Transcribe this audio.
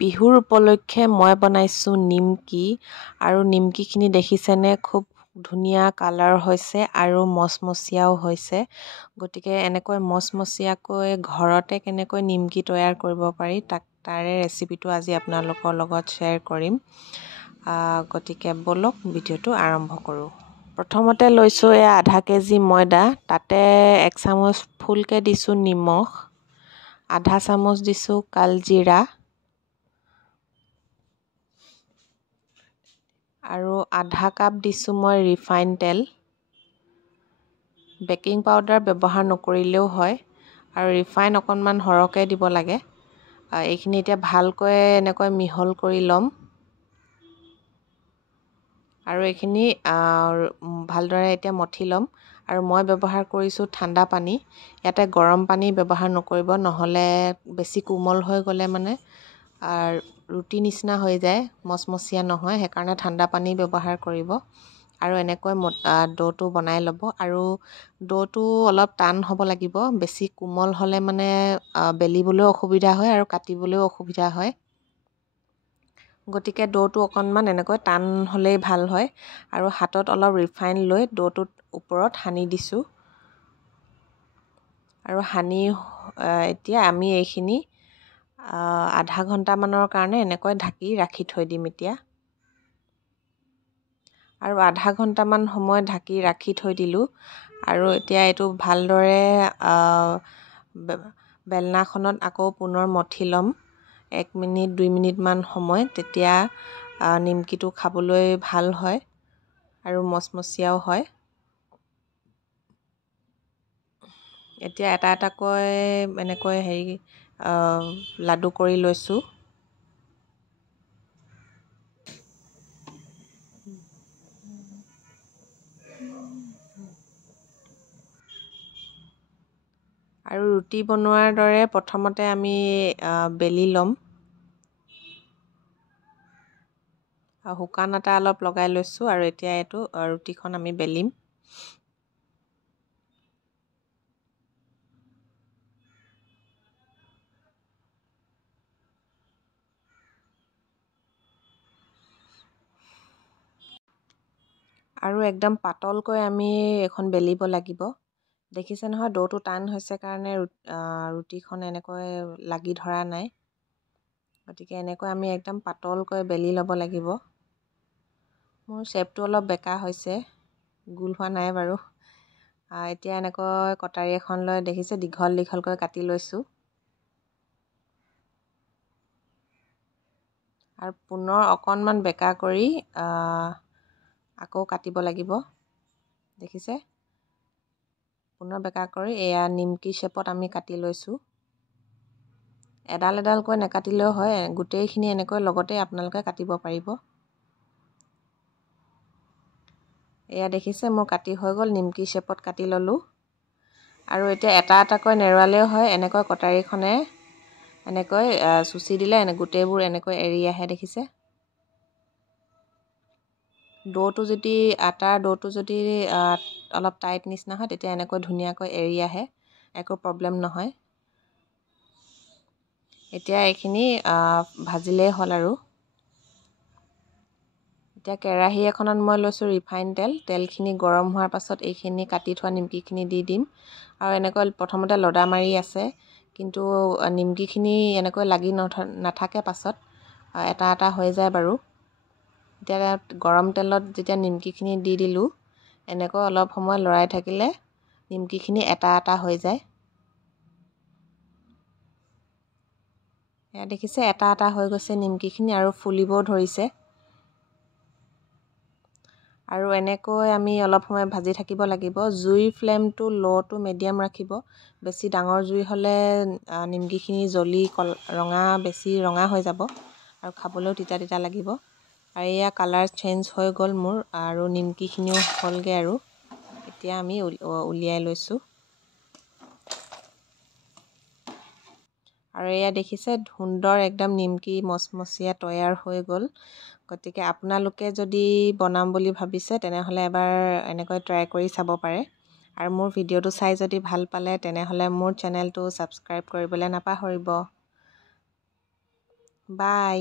বিহুৰ উপলক্ষে মই বনাইছোঁ নিমকি আৰু নিমকিখিনি দেখিছেনে খুব ধুনীয়া কালাৰ হৈছে আৰু মচমচীয়াও হৈছে। গতিকে এনেকৈ মচমচীয়াকৈ ঘৰতে কেনেকৈ নিমকি তৈয়াৰ কৰিব পাৰি তাৰে ৰেচিপিটো আজি আপোনালোকৰ লগত শ্বেয়াৰ কৰিম। গতিকে ব'লক ভিডিঅ'টো আৰম্ভ কৰোঁ। প্ৰথমতে লৈছোঁ আধা কেজি ময়দা, তাতে 1 চামুচ ফুলকৈ দিছোঁ নিমখ, আধা চামুচ দিছোঁ কালজিৰা আৰু আধা কাপ দিছোঁ মই ৰিফাইন তেল। বেকিং পাউডাৰ ব্যৱহাৰ নকৰিলেও হয় আৰু ৰিফাইন অকণমান সৰহকৈ দিব লাগে। এইখিনি এতিয়া ভালকৈ এনেকৈ মিহল কৰি ল'ম আৰু এইখিনি ভালদৰে এতিয়া মঠি ল'ম। আৰু মই ব্যৱহাৰ কৰিছোঁ ঠাণ্ডা পানী। ইয়াতে গৰম পানী ব্যৱহাৰ নকৰিব, নহ'লে বেছি কোমল হৈ গ'লে মানে ৰুটি নিচিনা হৈ যায়, মচমচীয়া নহয়। সেইকাৰণে ঠাণ্ডা পানী ব্যৱহাৰ কৰিব আৰু এনেকৈ ডোটো বনাই ল'ব। আৰু ডোটো অলপ টান হ'ব লাগিব, বেছি কোমল হ'লে মানে বেলিবলৈও অসুবিধা হয় আৰু কাটিবলৈও অসুবিধা হয়। গতিকে ডোটো অকণমান এনেকৈ টান হ'লেই ভাল হয়। আৰু হাতত অলপ ৰিফাইন লৈ ডোটোত ওপৰত সানি দিছোঁ আৰু সানি এতিয়া আমি এইখিনি আধা ঘণ্টামানৰ কাৰণে এনেকৈ ঢাকি ৰাখি থৈ দিম এতিয়া। আৰু আধা ঘণ্টামান সময় ঢাকি ৰাখি থৈ দিলোঁ আৰু এতিয়া এইটো ভালদৰে বেলনাখনত আকৌ পুনৰ মঠি ল'ম 1 মিনিট 2 মিনিটমান সময়। তেতিয়া নিমকিটো খাবলৈ ভাল হয় আৰু মচমচীয়াও হয়। এতিয়া এটা এটাকৈ এনেকৈ লাডু কৰি লৈছোঁ। আৰু ৰুটি বনোৱাৰ দৰে প্ৰথমতে আমি বেলি ল'ম। শুকান আটা অলপ লগাই লৈছোঁ আৰু এতিয়া এইটো ৰুটিখন আমি বেলিম। আৰু একদম পাতলকৈ আমি এখন বেলিব লাগিব। দেখিছে নহয়, ডোটো টান হৈছে কাৰণে ৰুটিখন এনেকৈ লাগি ধৰা নাই। গতিকে এনেকৈ আমি একদম পাতলকৈ বেলি ল'ব লাগিব। মোৰ শ্বেপটো অলপ বেঁকা হৈছে, গোল হোৱা নাই বাৰু। এতিয়া এনেকৈ কটাৰী এখন লৈ দেখিছে দীঘল দীঘলকৈ কাটি লৈছোঁ। আৰু পুনৰ অকণমান বেঁকা কৰি আকৌ কাটিব লাগিব। দেখিছে, পুনৰ বেঁকা কৰি এয়া নিমকি শ্বেপত আমি কাটি লৈছোঁ। এডাল এডালকৈ নেকাটিলেও হয়, গোটেইখিনি এনেকৈ লগতে আপোনালোকে কাটিব পাৰিব। এয়া দেখিছে মোৰ কাটি হৈ গ'ল, নিমকি শ্বেপত কাটি ল'লোঁ। আৰু এতিয়া এটা এটাকৈ নেৰোৱালেও হয়, এনেকৈ কটাৰীখনে এনেকৈ চুচি দিলে গোটেইবোৰ এনেকৈ এৰি আহে। দেখিছে, আটাৰ ডোটো যদি অলপ টাইট নিচিনা হয়, তেতিয়া এনেকৈ ধুনীয়াকৈ এৰি আহে, একো প্ৰব্লেম নহয়। এতিয়া এইখিনি ভাজিলেই হ'ল আৰু। এতিয়া কেৰাহী এখনত মই লৈছোঁ ৰিফাইন তেল। তেলখিনি গৰম হোৱাৰ পাছত এইখিনি কাটি থোৱা নিমকিখিনি দি দিম। আৰু এনেকৈ প্ৰথমতে লদা মাৰি আছে, কিন্তু নিমকিখিনি এনেকৈ লাগি নাথাকে, পাছত এটা এটা হৈ যায় বাৰু। এতিয়া গৰম তেলত যেতিয়া নিমকিখিনি দি দিলোঁ, এনেকৈ অলপ সময় লৰাই থাকিলে নিমকিখিনি এটা এটা হৈ যায়। এয়া দেখিছে, এটা এটা হৈ গৈছে নিমকিখিনি আৰু ফুলিবও ধৰিছে। আৰু এনেকৈ আমি অলপ সময় ভাজি থাকিব লাগিব। জুইৰ ফ্লেমটো ল' টু মিডিয়াম ৰাখিব। বেছি ডাঙৰ জুই হ'লে নিমকিখিনি জ্বলি বেছি ৰঙা হৈ যাব আৰু খাবলৈও তিতা তিতা লাগিব। আৰু এয়া কালাৰ চেঞ্জ হৈ গ'ল মোৰ, আৰু নিমকিখিনিও হ'লগৈ আৰু। এতিয়া আমি উলিয়াই লৈছোঁ। আৰু এয়া দেখিছে, সুন্দৰ একদম নিমকি মচমচীয়া তৈয়াৰ হৈ গ'ল। গতিকে আপোনালোকে যদি বনাম বুলি ভাবিছে, তেনেহ'লে এবাৰ এনেকৈ ট্ৰাই কৰি চাব পাৰে। আৰু মোৰ ভিডিঅ'টো চাই যদি ভাল পালে, তেনেহ'লে মোৰ চেনেলটো ছাবস্ক্ৰাইব কৰিবলৈ নাপাহৰিব। বাই।